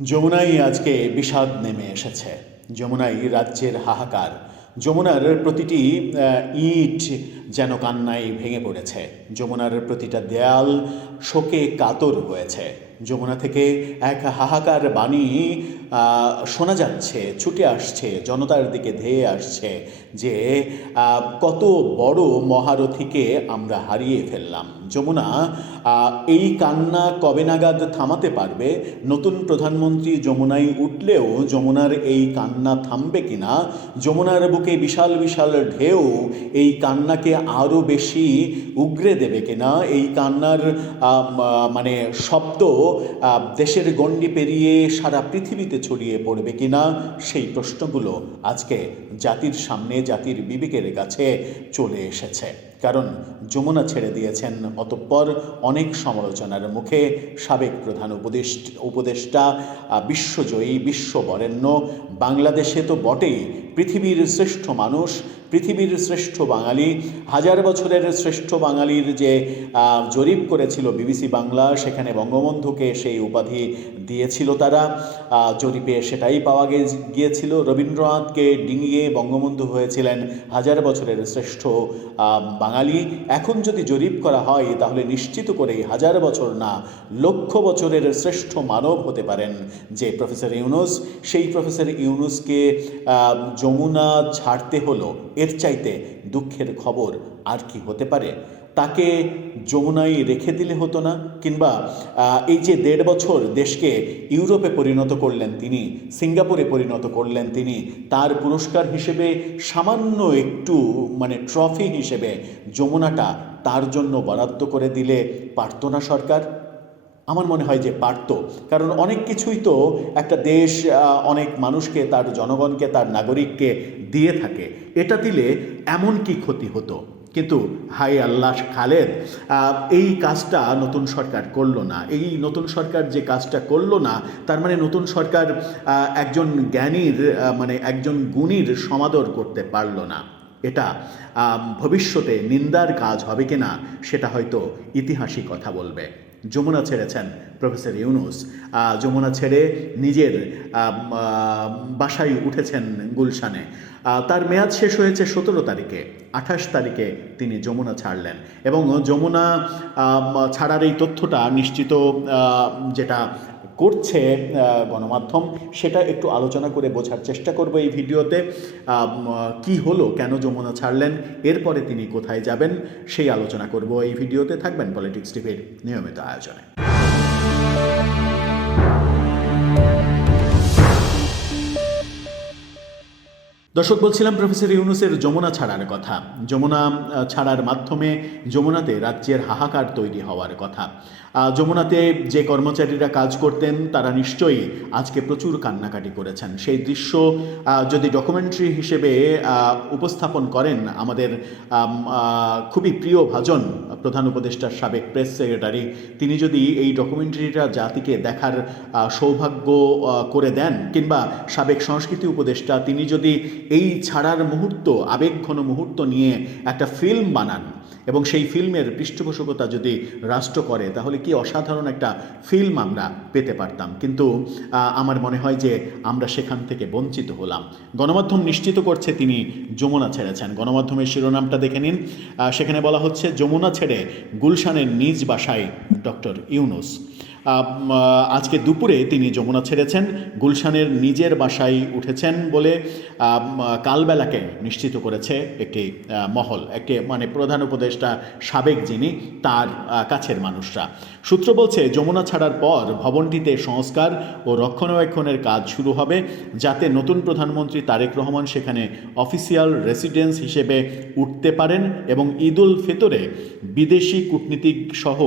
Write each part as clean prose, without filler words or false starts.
যমুনায় আজকে বিষাদ নেমে এসেছে। যমুনায় রাজ্যের হাহাকার। যমুনার প্রতিটি ইট যেন কান্নায় ভেঙে পড়েছে। যমুনার প্রতিটা দেয়াল শোকে কাতর হয়েছে। যমুনা থেকে এক হাহাকার বাণী শোনা যাচ্ছে, ছুটে আসছে, জনতার দিকে ধেয়ে আসছে যে কত বড় মহারথীকে আমরা হারিয়ে ফেললাম। যমুনা এই কান্না কবে নাগাদ থামাতে পারবে? নতুন প্রধানমন্ত্রী যমুনায় উঠলেও যমুনার এই কান্না থামবে কিনা? যমুনার বুকে বিশাল বিশাল ঢেউ এই কান্নাকে আরও বেশি উগরে দেবে কিনা? এই কান্নার মানে শব্দ দেশের গণ্ডি পেরিয়ে সারা পৃথিবীতে ছড়িয়ে পড়বে কিনা? সেই প্রশ্নগুলো আজকে জাতির সামনে, জাতির বিবেকের কাছে চলে এসেছে। কারণ যমুনা ছেড়ে দিয়েছেন অতঃপর অনেক সমালোচনার মুখে সাবেক প্রধান উপদেষ্টা, বিশ্বজয়ী, বিশ্ববরেণ্য, বাংলাদেশে তো বটেই পৃথিবীর শ্রেষ্ঠ মানুষ, পৃথিবীর শ্রেষ্ঠ বাঙালি, হাজার বছরের শ্রেষ্ঠ বাঙালির যে জরিপ করেছিল বিবিসি বাংলা, সেখানে বঙ্গবন্ধুকে সেই উপাধি দিয়েছিল তারা। জরিপে সেটাই পাওয়া গিয়েছিল। রবীন্দ্রনাথকে ডিঙিয়ে বঙ্গবন্ধু হয়েছিলেন হাজার বছরের শ্রেষ্ঠ বাঙালি। এখন যদি জরিপ করা হয় তাহলে নিশ্চিত করেই হাজার বছর না, লক্ষ বছরের শ্রেষ্ঠ মানব হতে পারেন যে প্রফেসর ইউনূস। সেই প্রফেসর ইউনূসকে যমুনা ছাড়তে হলো, এর চাইতে দুঃখের খবর আর কি হতে পারে? তাকে যমুনায় রেখে দিলে হতো না? কিংবা এই যে 1.5 বছর দেশকে ইউরোপে পরিণত করলেন তিনি, সিঙ্গাপুরে পরিণত করলেন তিনি, তার পুরস্কার হিসেবে সামান্য একটু ট্রফি হিসেবে যমুনাটা তার জন্য বরাদ্দ করে দিলে পারত না সরকার? আমার মনে হয় যে পারত। কারণ অনেক কিছুই তো একটা দেশ অনেক মানুষকে, তার জনগণকে, তার নাগরিককে দিয়ে থাকে। এটা দিলে এমন কি ক্ষতি হতো? কিন্তু হাই আল্লাহ খালেদ, এই কাজটা নতুন সরকার করলো না। এই নতুন সরকার যে কাজটা করলো না, তার মানে নতুন সরকার একজন জ্ঞানীর, একজন গুণীর সমাদর করতে পারলো না। এটা ভবিষ্যতে নিন্দার কাজ হবে কিনা সেটা হয়তো ইতিহাসই কথা বলবে। যমুনা ছেড়েছেন প্রফেসর ইউনূস, যমুনা ছেড়ে নিজের বাসায় উঠেছেন গুলশানে। তার মেয়াদ শেষ হয়েছে 17 তারিখে। 28 তারিখে তিনি যমুনা ছাড়লেন এবং যমুনা ছাড়ার এই তথ্যটা নিশ্চিত যেটা করছে গণমাধ্যম, সেটা একটু আলোচনা করে বোঝার চেষ্টা করব এই ভিডিওতে। কি হলো, কেন যমুনা ছাড়লেন, এরপরে তিনি কোথায় যাবেন, সেই আলোচনা করব এই ভিডিওতে। থাকবেন পলিটিক্স টিভির নিয়মিত আয়োজনে। দর্শক, বলছিলাম প্রফেসর ইউনূসের যমুনা ছাড়ার কথা। যমুনা ছাড়ার মাধ্যমে যমুনাতে রাজ্যের হাহাকার তৈরি হওয়ার কথা। যমুনাতে যে কর্মচারীরা কাজ করতেন তারা নিশ্চয়ই আজকে প্রচুর কান্নাকাটি করেছেন। সেই দৃশ্য যদি ডকুমেন্টারি হিসেবে উপস্থাপন করেন আমাদের খুবই প্রিয় ভাজন প্রধান উপদেষ্টার সাবেক প্রেস সেক্রেটারি, তিনি যদি এই ডকুমেন্টারিটা জাতিকে দেখার সৌভাগ্য করে দেন, কিংবা সাবেক সংস্কৃতি উপদেষ্টা তিনি যদি এই ছাড়ার মুহূর্ত, আবেগঘন মুহূর্ত নিয়ে একটা ফিল্ম বানান এবং সেই ফিল্মের পৃষ্ঠপোষকতা যদি রাষ্ট্র করে, তাহলে কি অসাধারণ একটা ফিল্ম আমরা পেতে পারতাম। কিন্তু আমার মনে হয় যে আমরা সেখান থেকে বঞ্চিত হলাম। গণমাধ্যম নিশ্চিত করছে তিনি যমুনা ছেড়েছেন। গণমাধ্যমের শিরোনামটা দেখে নিন। সেখানে বলা হচ্ছে, যমুনা ছেড়ে গুলশানের নিজ বাসায় ডক্টর ইউনূস। আজকে দুপুরে তিনি যমুনা ছেড়েছেন, গুলশানের নিজের বাসায় উঠেছেন বলে কালবেলাকে নিশ্চিত করেছে একটি মহল, একটি প্রধান উপদেষ্টা সাবেক যিনি, তার কাছের মানুষরা। সূত্র বলছে, যমুনা ছাড়ার পর ভবনটিতে সংস্কার ও রক্ষণাবেক্ষণের কাজ শুরু হবে, যাতে নতুন প্রধানমন্ত্রী তারেক রহমান সেখানে অফিসিয়াল রেসিডেন্স হিসেবে উঠতে পারেন এবং ঈদুল ফিতরে বিদেশি কূটনীতিক সহ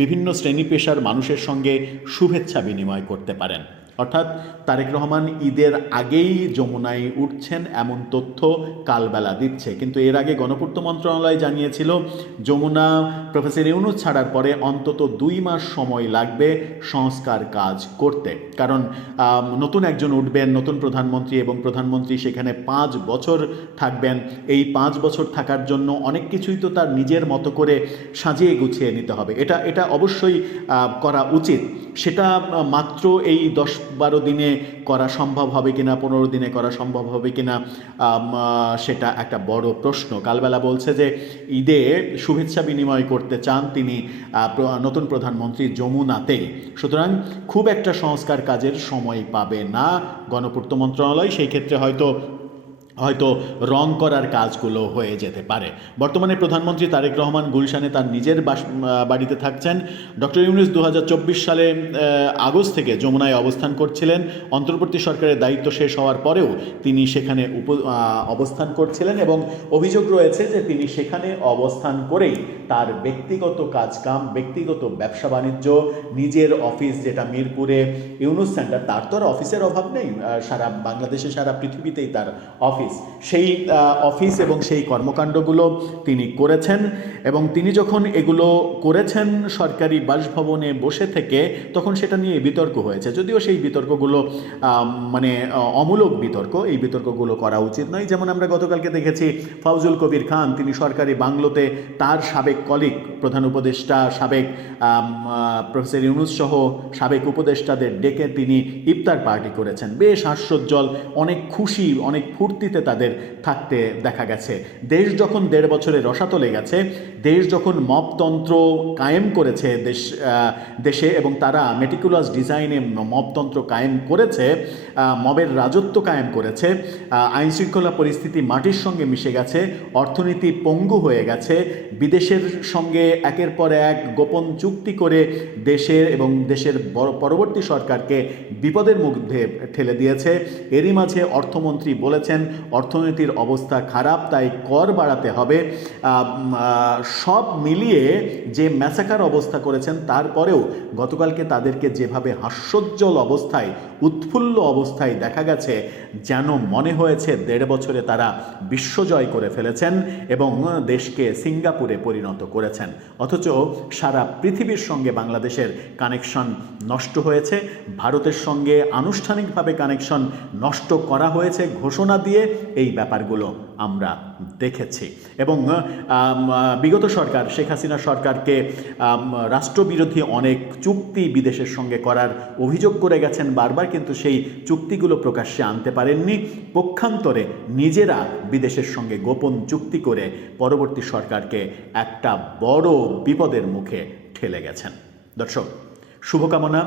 বিভিন্ন শ্রেণী পেশার মানুষের সঙ্গে শুভেচ্ছা বিনিময় করতে পারেন। অর্থাৎ তারেক রহমান ঈদের আগেই যমুনায় উঠছেন এমন তথ্য কালবেলা দিচ্ছে। কিন্তু এর আগে গণপূর্ত মন্ত্রণালয় জানিয়েছিল যমুনা প্রফেসর ইউনূস ছাড়ার পরে অন্তত 2 মাস সময় লাগবে সংস্কার কাজ করতে। কারণ নতুন একজন উঠবেন, নতুন প্রধানমন্ত্রী, এবং প্রধানমন্ত্রী সেখানে 5 বছর থাকবেন। এই 5 বছর থাকার জন্য অনেক কিছুই তো তার নিজের মতো করে সাজিয়ে গুছিয়ে নিতে হবে। এটা অবশ্যই করা উচিত। সেটা মাত্র এই 10 10-12 দিনে করা সম্ভব হবে কিনা, 15 দিনে করা সম্ভব হবে কিনা, সেটা একটা বড় প্রশ্ন। কালবেলা বলছে যে ঈদে শুভেচ্ছা বিনিময় করতে চান তিনি নতুন প্রধানমন্ত্রী যমুনাতে। সুতরাং খুব একটা সংস্কার কাজের সময় পাবে না গণপূর্ত মন্ত্রণালয়। সেই ক্ষেত্রে হয়তো রং করার কাজগুলো হয়ে যেতে পারে। বর্তমানে প্রধানমন্ত্রী তারেক রহমান গুলশানে তার নিজের বাড়িতে থাকছেন। ডক্টর ইউনূস 2024 সালে আগস্ট থেকে যমুনায় অবস্থান করছিলেন। অন্তর্বর্তী সরকারের দায়িত্ব শেষ হওয়ার পরেও তিনি সেখানে অবস্থান করছিলেন এবং অভিযোগ রয়েছে যে তিনি সেখানে অবস্থান করেই তার ব্যক্তিগত কাজকাম, ব্যক্তিগত ব্যবসা বাণিজ্য, নিজের অফিস যেটা মিরপুরে ইউনূস সেন্টার, তার তো আর অফিসের অভাব নেই, সারা বাংলাদেশে সারা পৃথিবীতেই তার অফিস, সেই অফিস এবং সেই কর্মকাণ্ডগুলো তিনি করেছেন। এবং তিনি যখন এগুলো করেছেন সরকারি বাসভবনে বসে থেকে, তখন সেটা নিয়ে বিতর্ক হয়েছে। যদিও সেই বিতর্কগুলো মানে অমূলক বিতর্ক, এই বিতর্কগুলো করা উচিত নয়। যেমন আমরা গতকালকে দেখেছি ফাউজুল কবির খান, তিনি সরকারি বাংলোতে তার সাবেক কলিগ, প্রধান উপদেষ্টা সাবেক প্রফেসর ইউনূস সহ সাবেক উপদেষ্টাদের ডেকে তিনি ইফতার পার্টি করেছেন। বেশ হাস্যোজ্জ্বল, অনেক খুশি, অনেক ফুর্তিতে তাদের থাকতে দেখা গেছে। দেশ যখন 1.5 বছরে রসাতলে গেছে, দেশ যখন মবতন্ত্র কায়েম করেছে দেশে এবং তারা মেটিকুলাস ডিজাইনে মবতন্ত্র কায়েম করেছে, মবের রাজত্ব কায়েম করেছে, আইনশৃঙ্খলা পরিস্থিতি মাটির সঙ্গে মিশে গেছে, অর্থনীতি পঙ্গু হয়ে গেছে, বিদেশের সঙ্গে একের পর এক গোপন চুক্তি করে দেশের এবং দেশের পরবর্তী সরকারকে বিপদের মধ্যে ঠেলে দিয়েছে। এরই মাঝে অর্থমন্ত্রী বলেছেন অর্থনীতির অবস্থা খারাপ, তাই কর বাড়াতে হবে। সব মিলিয়ে যে ম্যাসাকার অবস্থা করেছেন, তারপরেও গতকালকে তাদেরকে যেভাবে হাস্যোজ্জ্বল অবস্থায়, উৎফুল্ল অবস্থায় দেখা গেছে, যেন মনে হয়েছে 1.5 বছরে তারা বিশ্বজয় করে ফেলেছেন এবং দেশকে সিঙ্গাপুরে পরিণত করেছেন। অথচ সারা পৃথিবীর সঙ্গে বাংলাদেশের কানেকশন নষ্ট হয়েছে, ভারতের সঙ্গে আনুষ্ঠানিকভাবে কানেকশন নষ্ট করা হয়েছে ঘোষণা দিয়ে। এই ব্যাপারগুলো আমরা দেখেছি এবং বিগত সরকার, শেখ হাসিনা সরকারকে রাষ্ট্রবিরোধী অনেক চুক্তি বিদেশের সঙ্গে করার অভিযোগ করে গেছেন বারবার, কিন্তু সেই চুক্তিগুলো প্রকাশ্যে আনতে পারেননি। পক্ষান্তরে নিজেরা বিদেশের সঙ্গে গোপন চুক্তি করে পরবর্তী সরকারকে একটা বড় বিপদের মুখে ঠেলে গেছেন। দর্শক, শুভকামনা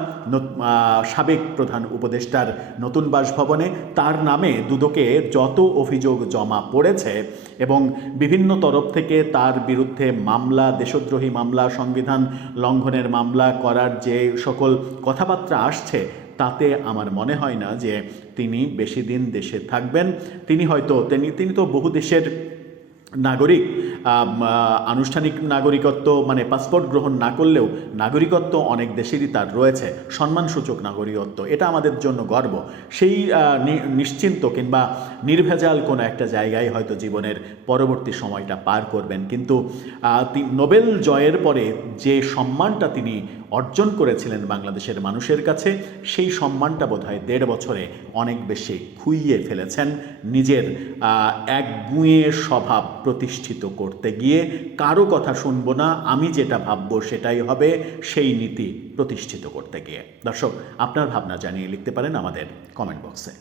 সাবেক প্রধান উপদেষ্টার নতুন বাসভবনে। তার নামে দুদকে যত অভিযোগ জমা পড়েছে এবং বিভিন্ন তরফ থেকে তার বিরুদ্ধে মামলা, দেশদ্রোহী মামলা, সংবিধান লঙ্ঘনের মামলা করার যে সকল কথাবার্তা আসছে, তাতে আমার মনে হয় না যে তিনি বেশি দিন দেশে থাকবেন। তিনি তো বহু দেশের নাগরিক, আনুষ্ঠানিক নাগরিকত্ব মানে পাসপোর্ট গ্রহণ না করলেও নাগরিকত্ব অনেক দেশেরই তার রয়েছে, সম্মানসূচক নাগরিকত্ব। এটা আমাদের জন্য গর্ব। সেই নিশ্চিন্ত কিংবা নির্ভেজাল কোনো একটা জায়গায় হয়তো জীবনের পরবর্তী সময়টা পার করবেন। কিন্তু নোবেল জয়ের পরে যে সম্মানটা তিনি অর্জন করেছিলেন বাংলাদেশের মানুষের কাছে, সেই সম্মানটা বোধহয় 1.5 বছরে অনেক বেশি খুইয়ে ফেলেছেন নিজের একগুঁয়ে স্বভাব প্রতিষ্ঠিত করতে গিয়ে। কারো কথা শুনবো না, আমি যেটা ভাববো সেটাই হবে, সেই নীতি প্রতিষ্ঠিত করতে গিয়ে। দর্শক, আপনার ভাবনা জানিয়ে লিখতে পারেন আমাদের কমেন্ট বক্সে।